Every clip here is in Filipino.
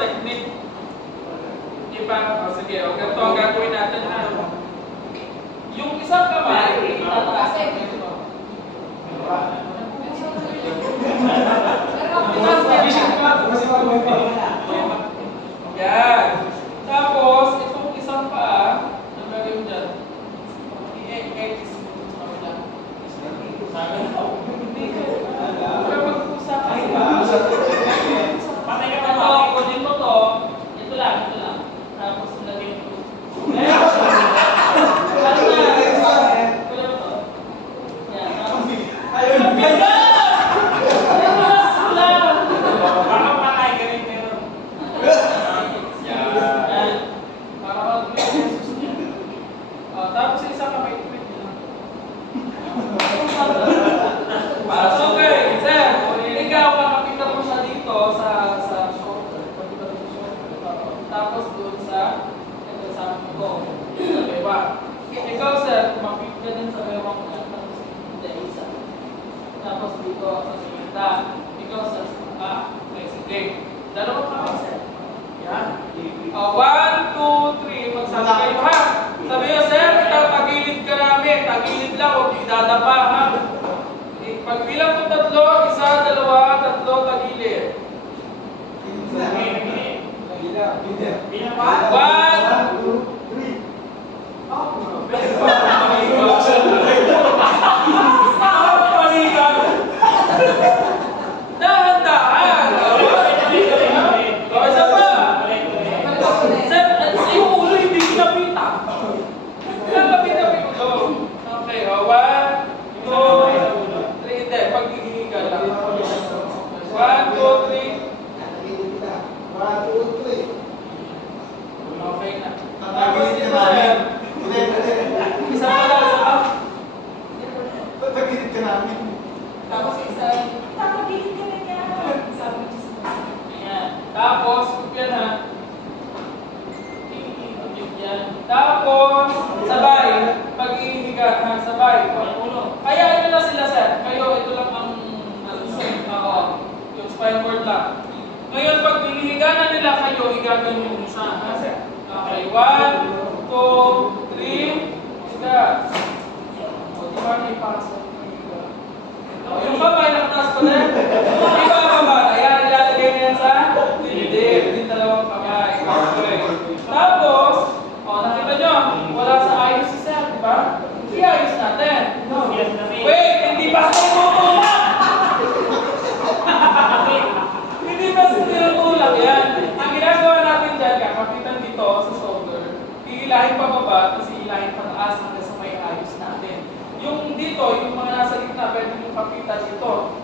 technique. Iba, sige, ganito ang gagawin natin na. Yung isang kamay, tataasin ito. Yan. Tapos, itong isang paa, ang gagawin dyan, i-X. Pero mag-usa kasi patay ka na ito, kunin mo to, ito lang. Tapos, lagay ito. Ikaw, sir, kumapit ka din sa bewang na tapos isa. Tapos dito sa sinita. Ikaw, sir, okay, sige. Dalawang kamay, sir. Yan. 1, 2, 3. Magsabi kayo, ha? Sabi nyo, sir, tagilid ka namin. Tagilid lang, huwag idadapa, ha? Pagbilang ko 3, 1, 2, 3, tagilid. 1, 2, 3. Dahan-dahan. Isa pa. Sir, yung ulo hindi pinapita. Pinapita pa yung ulo. Okay, 1, 2, 3. Hindi, pag-ihingi ka lang. 1, 2, 3. 1, 2, 3. Okay na. Tapos ito, sir. Isa pa lang, isa pa. Pagpagilid ka namin. Tapos isa. Papagilid ka na niya. Sabi ko sa Ayan. Tapos, yan ha. Yan. Tapos, sabay. Pag-ihiga, ha, sabay. Kaya ito na sila, sir. Kayo, ito lang ang yung spine cord lang. Ngayon, pag inihiga na nila kayo, igagan yung isa, ha, sir? Okay, 1, 2, 3. Higa. O, di ba may pasok? Yung kamay, nakataas ko din. Di ba kamay? Ayan, ilalagay na yan sa dibdib. Hindi dalawang kamay. Okay. Tapos, nakita nyo, wala sa ayos si sir, di ba? I-ayos natin. Wait, hindi ba sa tinutulak? Hindi ba sa tinutulak yan? Ang ginagawa natin dyan, kakapitan dito sa shoulder, iilahin pa baba, tapos iilahin pa taas hanggang sa may ayos natin. Yung dito, yung mga nasa gitna, pwede yung kapitan dito.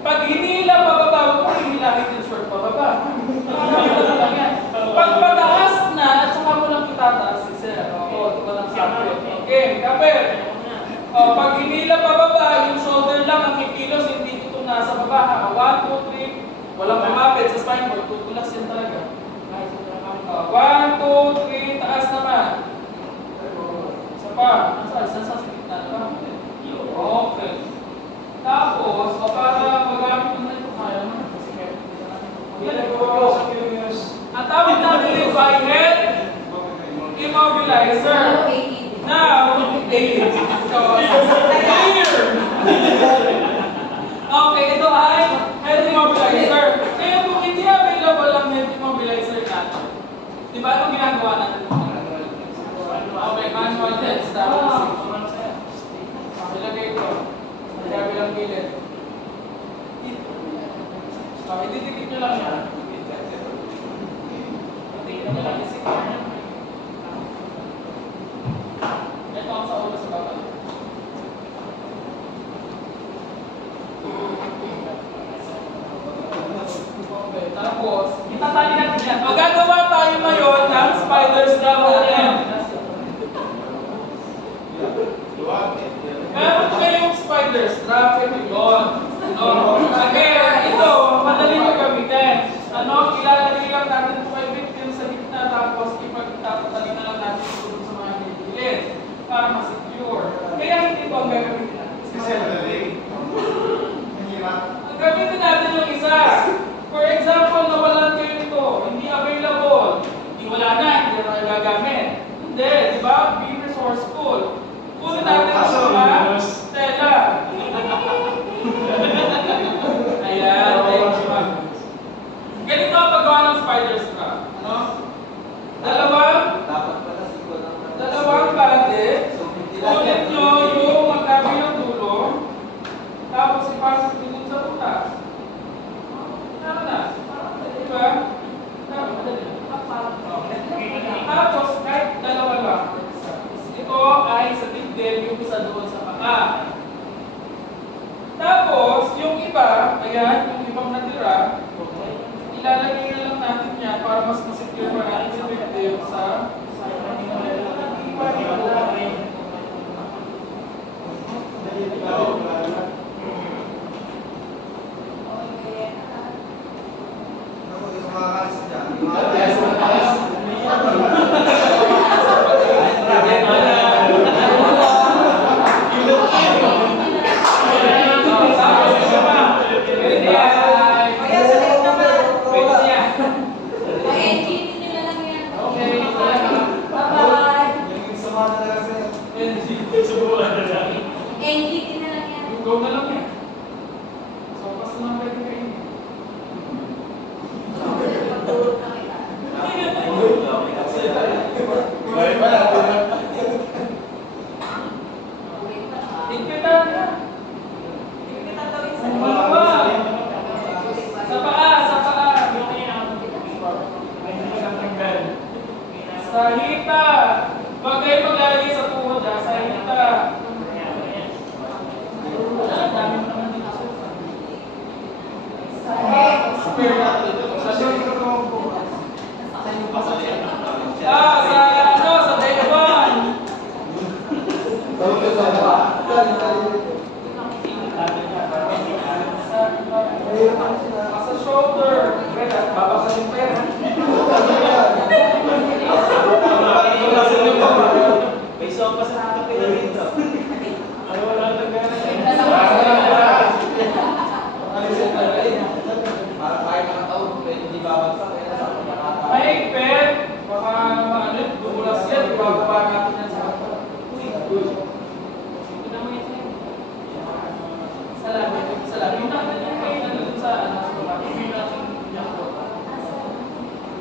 Pag hinila pa baba, huwag mo hihilahin yung short pa baba. Pag pataas na, at saka mo lang itataas si sir. Oo, ito lang sabi. Okay, kapit. Pag hinila pa baba, yung shoulder lang ang kikilos, hindi ito nasa baba. 1, 2, 3. Walang kumapit sa spine board, tutulak yan talaga. 1, 2, 3, taas naman. Isa pa. Isa sa gitna naman. Okay. Tapos, para magamit naman ito, kaya naman. Ang tawag natin yung by-head immobilizer. Now, clear. Okay, ito ay head immobilizer. Kaya kung hindi available ang head immobilizer natin, di ba itong ginagawa natin? Okay, manual head stabilization. Ilagay ko. Ilagay bilang gilid. Ididikit nyo lang yan. Tingnan nyo lang, isipin nyo. Ito ang sa ulo sa baba. Okay, tapos, itatali natin yan. Magagawa tayo ngayon ng spider strap natin. Meron kayong spider strap, ito yun. Again, ito, madali nyo gamitin. Ilalagay lang natin ito kay victim sa gitna, tapos ipagtatali na lang natin ito sa mga gilid para ma-secure. Kaya hindi ito ang gagamitin natin. Kasi madali. Mahirap. Ang gamitin natin yung isa. For example, nawalan kayo nito, hindi Yung mga activity sa go na lang yan. So, basta naman pwede kayo. Tigpitan na. Sa paa, sa paa. Sa hita. Huwag kayo maglalagay sa tuhod ha. Sa hita. Sa Taiwan. Sa shoulder. Babasa yung pera. May sopa sa kapila dito. Ano wala nang gana. Mahigpit. Baka maalit. Dumulas yan. Ibababa natin yan sa kapal. Ito naman yan. Salamin. Salamin natin yung kayo na dun sa hindi natin yung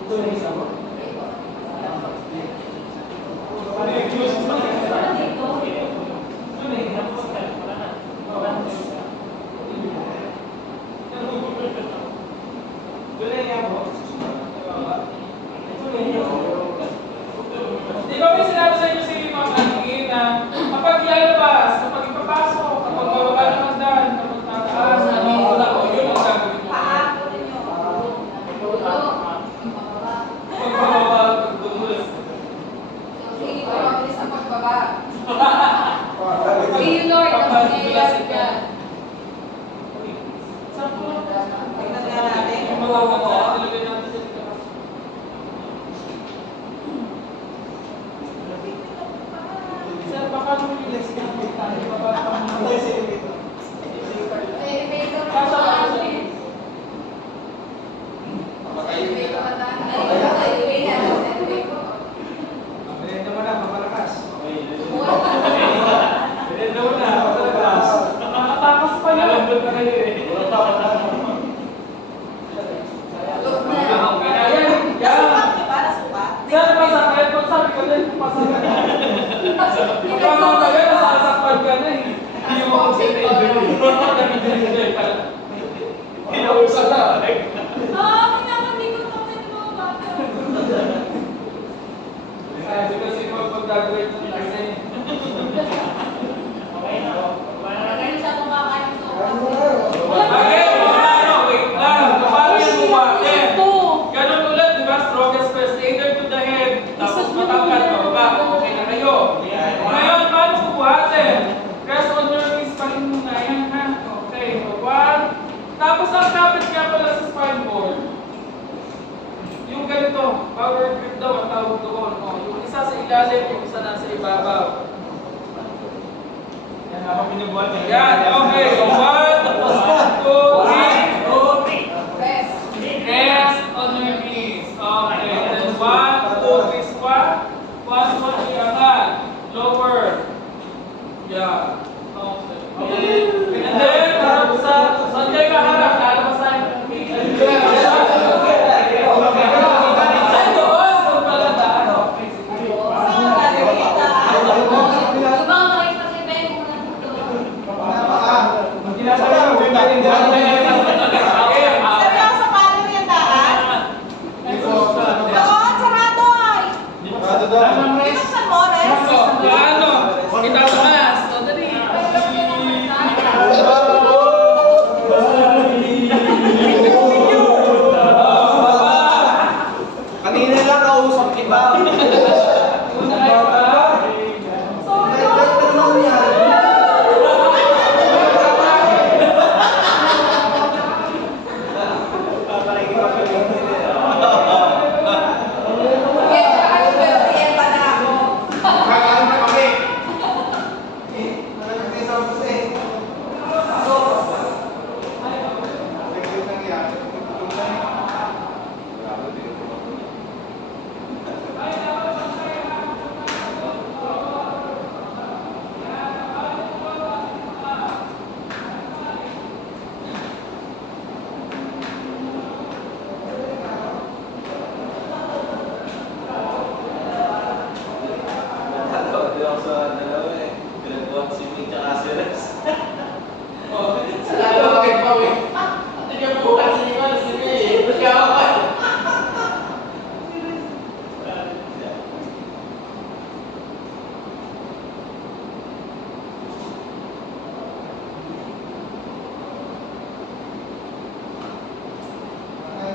ito na isa mo. Di ba may sinabi sa inyo si Ma'am Angie na kapag ilalabas, kapag ipapasok, kapag bababa ng hagdan, kapag tataas, wala ko, yun ang gagawin mo. Kapag bababa, dumulas. Sir, baka nung relax ka mo tayo, baba pa mo. Nakatakas pa yan. Sir, masakit. Kung sabi ko din, masakit. Ikaw mga tagal, nasasakpan ka na eh. Hindi mo Hinausan na. Sabi ko si Paul pag-graduate ng kasi. Wait lang. Paano yung bumakin? Ganun ulit, di ba? Strongest first aider to the head. Tapos matangkad, pababa. Okay na kayo. Ngayon, paano buhatin? Rest on your knees pa rin muna. Yan ha. Okay, one. Tapos ang kapit kaya pala sa spine board. Yung ganito, power grip daw ang tawag doon. Yung isa sa ilalim, yung isa nasa ibabaw. Yan habang pinubuhat niya. Yan, okay. So, 1, 2, 3. Rest on your knees. Okay. And then 1, 2, 3 squat. 1, 2, 3 angat. Lower. Yeah. Okay. And then, saan kayo kaharap? Lalabas tayo.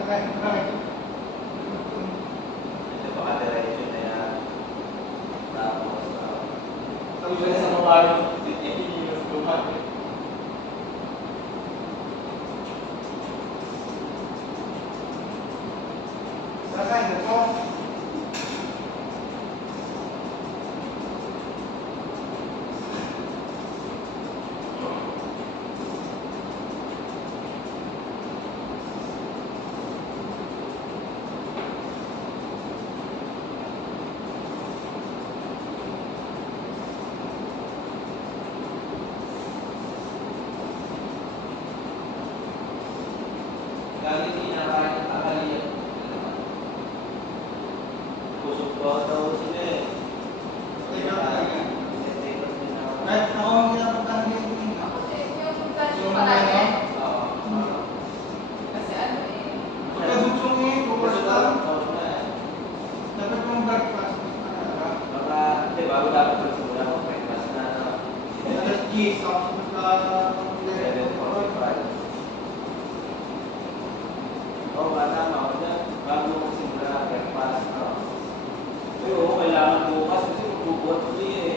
Ito baka diretso na yan. Tapos, sabi ko na sa mabalo, yung gumamit. Sakay na po. Galing kinakain ng tanghalian. Kusog ko daw sila eh. Kahit ako ang pinapuntahan niya yung Ako din, yung touch palagi. Kasi ano eh. pagkadugsong eh, pumasal. Dapat mong breakfast. Baka, di ba, dapat magsimula ng breakfast na Alas 10, tapos magka- 7:45. Oo, tama ako dyan. Bago magsimula, breakfast. Pero kailangan bukas kasi magbubuhat uli eh.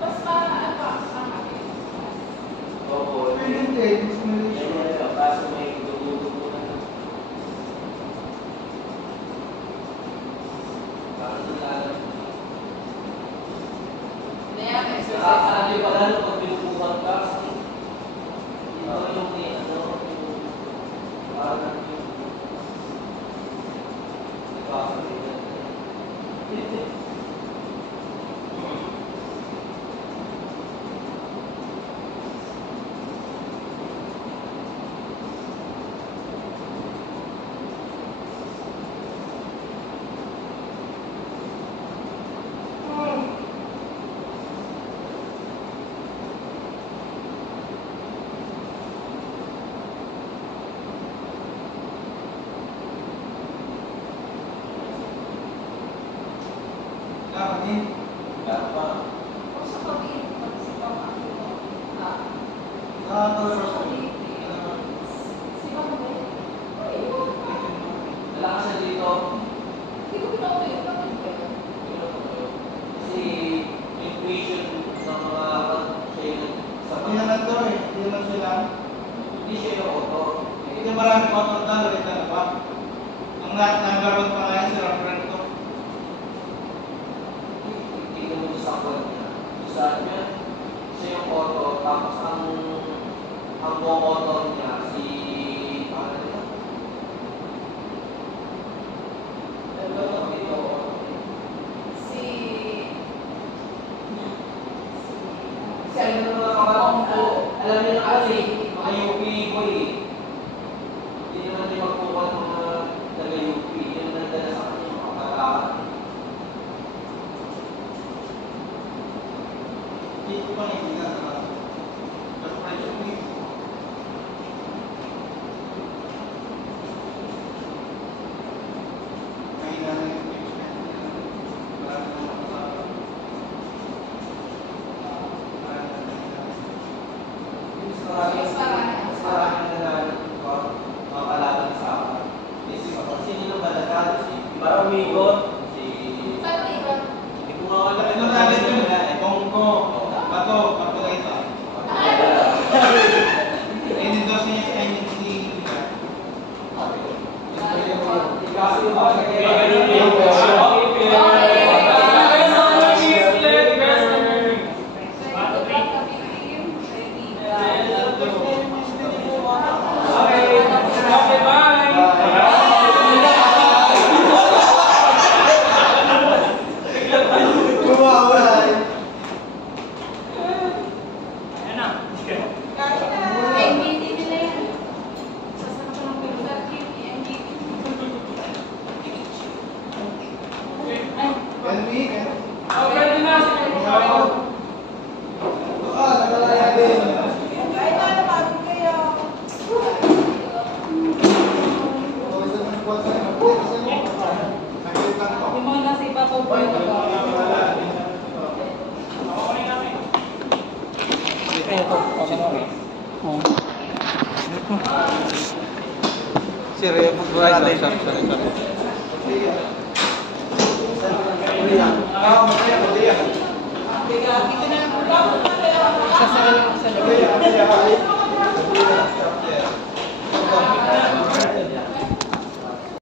Mas ano pa, kami. Oo, Pwede din, mas mali siya. yan yan. Kaso may dugo-dugo na. Parang nalalam. Kaya exercise. Nakakali pa lalo pag binubuhat ka. Ito yung parang yung nagkakalitan. Dapat din. Gapa. Kung sa pag-iit, pag-sipaw ako. Nakakalaros Sa ko. pag-iit, sipaw mo eh. Ayun. Malakas na dito. Hindi ko pinauwi. Bakit ba yun? Kasi intuition ng mga siya sa Hindi naman to eh. Hindi naman sila. Hindi siya yung auto. Hindi marami motor na ulit na ba? Ang number 1 pa nga yan si Roberto. Tingnan mo sa kwan niya. Saan niya? Siya yung auto. Tapos ang mo-auto niya si paano niya? Ano ba dito? Si... Kasi alam mo mga kabatang ko, alam niyo na kasi, mga UP ko eh. Hindi naman din magpupan mga taga-UP. Yan ang nagdala sa kanya yung mga kataan. Hindi ko pa naibigan na. Pero presyo ko eh. Kaya na yung expense niya. Marami na makasama. Mas maraming nalaman ko, mga kalaban sa akin. Kasi sino nang balagado si parang umigot, si... Saan iba? Hindi ko nga alam. Ano natin yun? Bongko. Bato. Kapulita. Endorse niya sa NNC. Kasi yung mga NBT nila yan. Sasama ko ng pagkakit ni NBT. Sir, i-upload muna natin. Sorry. Uli lang.